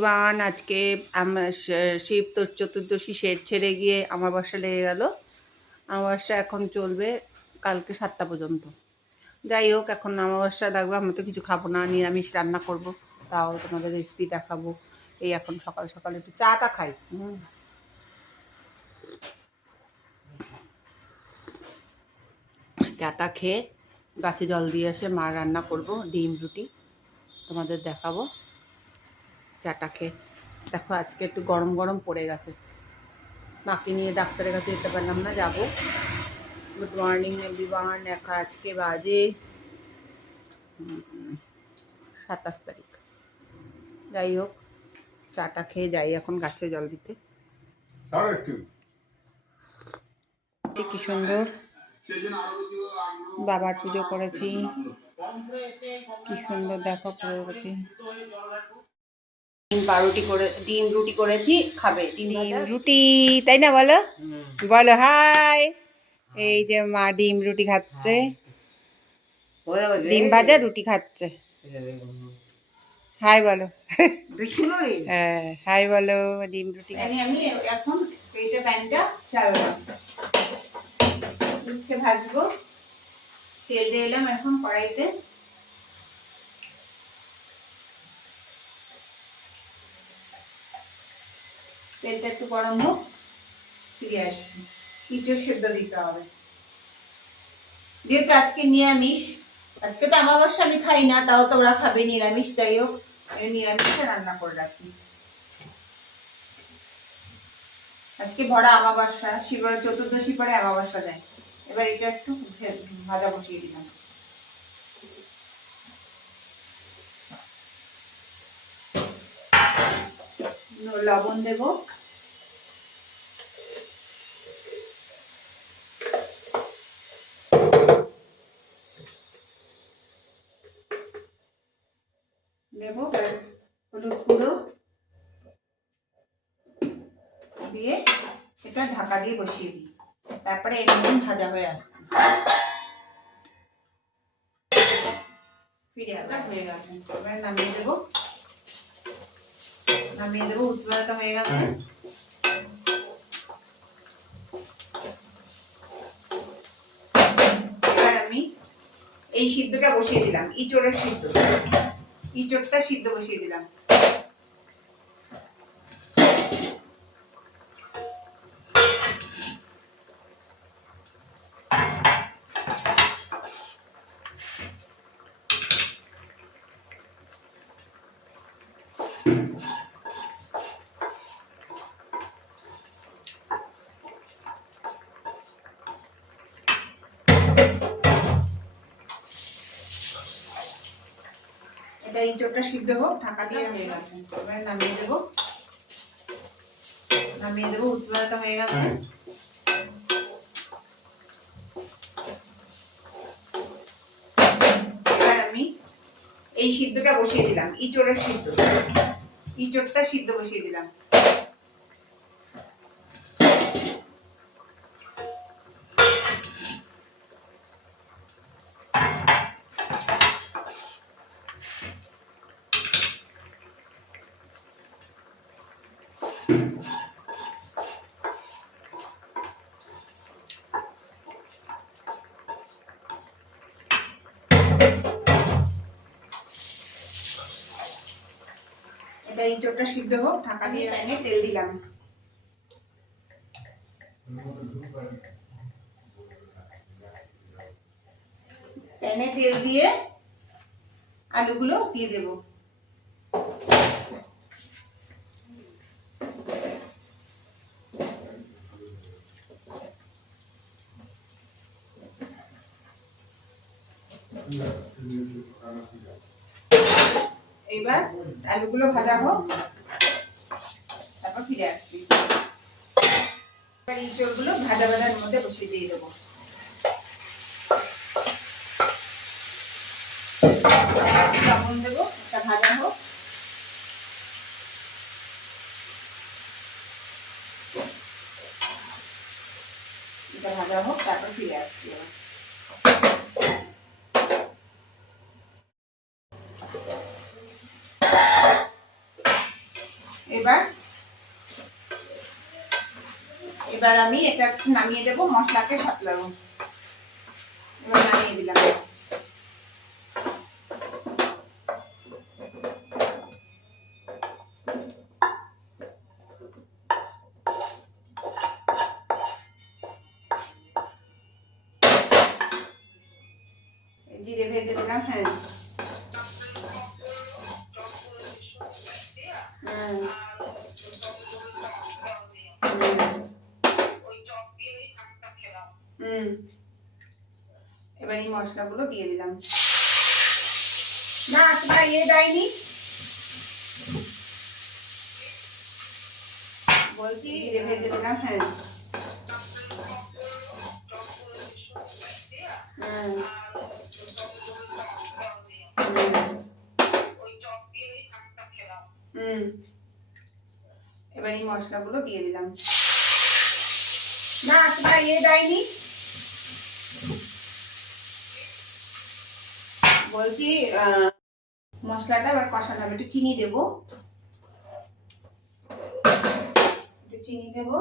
ইবান আজকে আমার শিব তোর চতুর্দশী শেড ছেড়ে গিয়ে আমার বাসা লেগে গেল। আমার বাসা এখন চলবে কালকে সাতটা পর্যন্ত। যাই হোক, এখন আমার বাসা লাগবে আমি তো কিছু খাব না, নিরামিষ রান্না করব, তাও তোমাদের রেসিপি দেখাবো। এই এখন সকাল সকাল একটু চাটা খাই, হুম। চাটা খেয়ে গাছে জল দিয়ে এসে মা রান্না করব, ডিম রুটি তোমাদের দেখাবো। চাটা খেয়ে দেখো আজকে একটু গরম গরম পড়ে গেছে। মাকে নিয়ে ডাক্তারের কাছে যেতে পারলাম না যাব। Good morning everyone. এখন আজকে বাজে সাতাশ তারিখ। যাই হোক চাটা খেয়ে যাই এখন গাছে জল দিতে। কি? সুন্দর? বাবার পুজো করেছি। কি সুন্দর দেখো পুজো করেছি ডিম পাউরুটি করে ডিম রুটি করেছি খাবে। ডিম রুটি তাই না বলো? বলো হাই। এই যে মা ডিম রুটি খাচ্ছে। ডিম ভাজা রুটি খাচ্ছে। হাই বলো। হ্যাঁ হাই বলো ডিম রুটি আমি এখন এইটা প্যানটা চালালাম উচ্ছে ভাজবো। তেল দিয়ে এলাম এখন কড়াইতে। তেলটা একটু গরম হোক, ফিরে আসছি। ইঁচড় সেদ্ধ দিতে হবে। যেহেতু আজকে নিরামিষ, আজকে তো আমাবস্যা আমি খাই না, তাও তো ওরা খাবে নিরামিষ, যাই হোক, আমি নিরামিষটা রান্না করে রাখি। আজকে ভরা আমাবস্যা শিবরা চতুর্দশী পরে আমাবস্যা দেয়। এবার এটা একটু ভাজা বসিয়ে দিলাম। লবণ দেব। দেব হলুদ গুঁড়ো। দিয়ে এটা ঢাকা দিয়ে বসিয়ে দিই। তারপরে এরকম ভাজা হয়ে আসছে। ফিরে আবার হয়ে গেছে। এবার নামিয়ে দেবো। নামিয়ে দেবো উচ্চবেলাটা হয়ে গেছে এবার আমি এই সিদ্ধটা বসিয়ে দিলাম ইঁচড়ের সিদ্ধ ইঁচড়টা সিদ্ধ বসিয়ে দিলাম ইঁচড়টা সিদ্ধ হোক ঢাকা দিয়ে হয়ে। গেছে। এবার নামিয়ে দেবো। নামিয়ে দেবো উচ্চবেলাটা হয়ে গেছে। হ্যাঁ। এবার আমি এই সিদ্ধটা বসিয়ে দিলাম ইঁচড়ের সিদ্ধ। ইঁচড়টা সিদ্ধ বসিয়ে দিলাম। এটা ইঁচড়টা সিদ্ধ হোক ঢাকা দিয়ে প্যানে তেল দিলাম। প্যানে তেল দিয়ে আলুগুলো দিয়ে দেবো। এবার আলুগুলো ভাজা হোক। তারপর ফিরে আসছি। এবার ইঁচড়গুলো ভাজা ভাজার মধ্যে বসিয়ে দিয়ে দেবো। লবণ দেবো এটা ভাজা হোক এটা ভাজা হোক তারপর ফিরে আসছি এবার এবার এবার আমি এটা নামিয়ে দেবো মশলাকে সাতলাবো। এবার নামিয়ে দিলাম। জিরে ভেজে দিলাম হ্যাঁ। এই দিয়ে দিলাম। না সেটা ইয়ে দেয়নি? বলছি ভেজে দিলাম হ্যাঁ। হুম। এবার এই মশলাগুলো দিয়ে দিলাম। না সেটা ইয়ে দেয়নি? বলছি মশলাটা এবার কষানো হবে। একটু চিনি দেবো। একটু চিনি দেবো।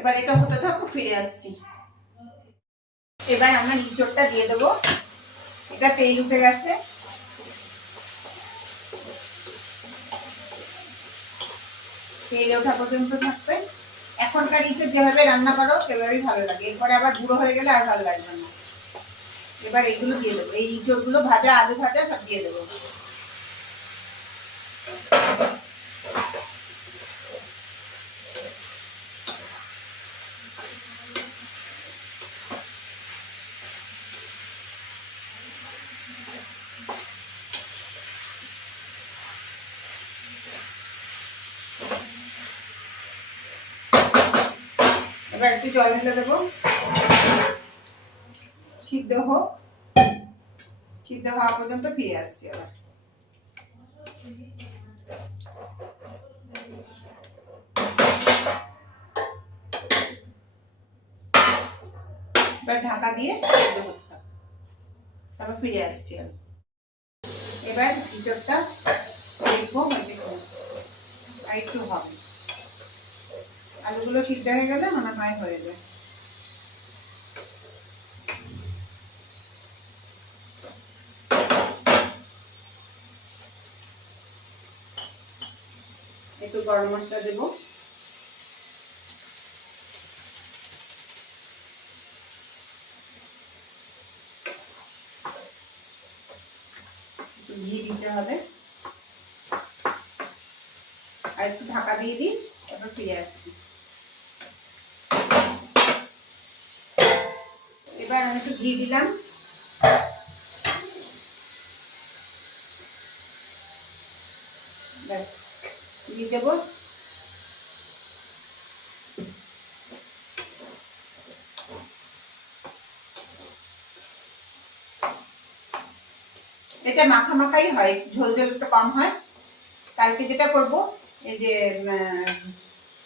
এবার এটা হতে থাকো ফিরে আসছি। এবার আমরা নিচোরটা দিয়ে দেবো। এটা তেল উঠে গেছে। তেল ওঠা পর্যন্ত থাকবে। এখনকার ইঁচড় যেভাবে রান্না করো, সেভাবেই ভালো লাগে। এরপরে আবার গুঁড়ো হয়ে গেলে আর ভালো লাগবে না। এবার এগুলো দিয়ে দেবো। এই ইঁচড়গুলো ভাজা, আলু ভাজা সব দিয়ে দেবো। এবার একটু জল ঢেলে দেবো। সিদ্ধ হোক। সিদ্ধ হওয়া পর্যন্ত ফিরে আসছি আবার। এবার ঢাকা দিয়ে সিদ্ধ তারপর ফিরে আসছি আমি। এবার ভিতরটা দেখব একটু হবে। আলুগুলো সিদ্ধ হয়ে গেলে মনে হয় হয়ে যায়। একটু গরম মশলা দেবো। ঘি দিতে হবে। আর একটু ঢাকা দিয়ে দিই, তারপর ফিরে আসছি। এবার আমি একটু ঘি দিলাম। ব্যাস ঘি দেবো। এটা মাখা মাখাই হয়, ঝোল ঝোল একটু কম হয়। কালকে যেটা করব, এই যে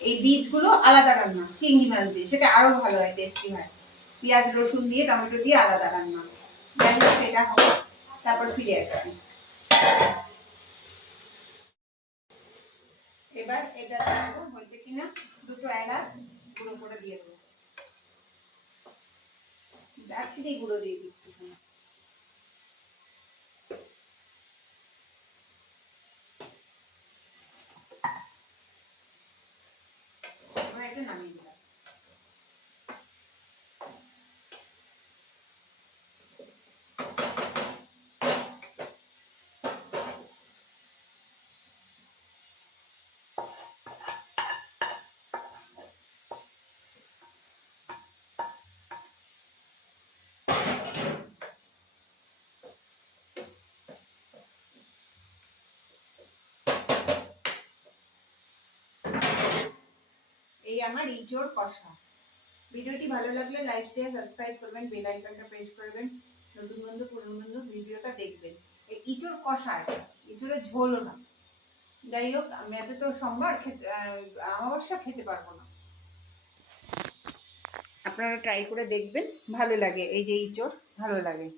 এই বীজগুলো আলাদা রান্না, চিংড়ি মাছ দিয়ে, সেটা আরও ভালো হয় টেস্টি হয়। পেঁয়াজ, রসুন দিয়ে টমেটো দিয়ে আলাদা রান্না। সেটা হবে। তারপর ফিরে আসছি। এবার এটা দেবো হয়েছে কিনা? দুটো এলাচ গুঁড়ো করে দিয়ে দেবো। দারচিনি গুঁড়ো দিয়ে দিচ্ছি নামিয়ে দিলাম আমার ইজোর কষা ভিডিওটি ভালো লাগলে লাইক শেয়ার সাবস্ক্রাইব করবেন বেল আইকনটা প্রেস করবেন, নতুন বন্ধু, পুরনো বন্ধু, ভিডিওটা দেখবেন। এই ইজোর কষা এটা ইজোরের ঝোলও না। যাই হোক, আমি এত তো সোমবার খেতে অমাবস্যা খেতে পারব না। আপনারা ট্রাই করে দেখবেন, ভালো লাগে। এই যে ইঁচড় ভালো লাগে।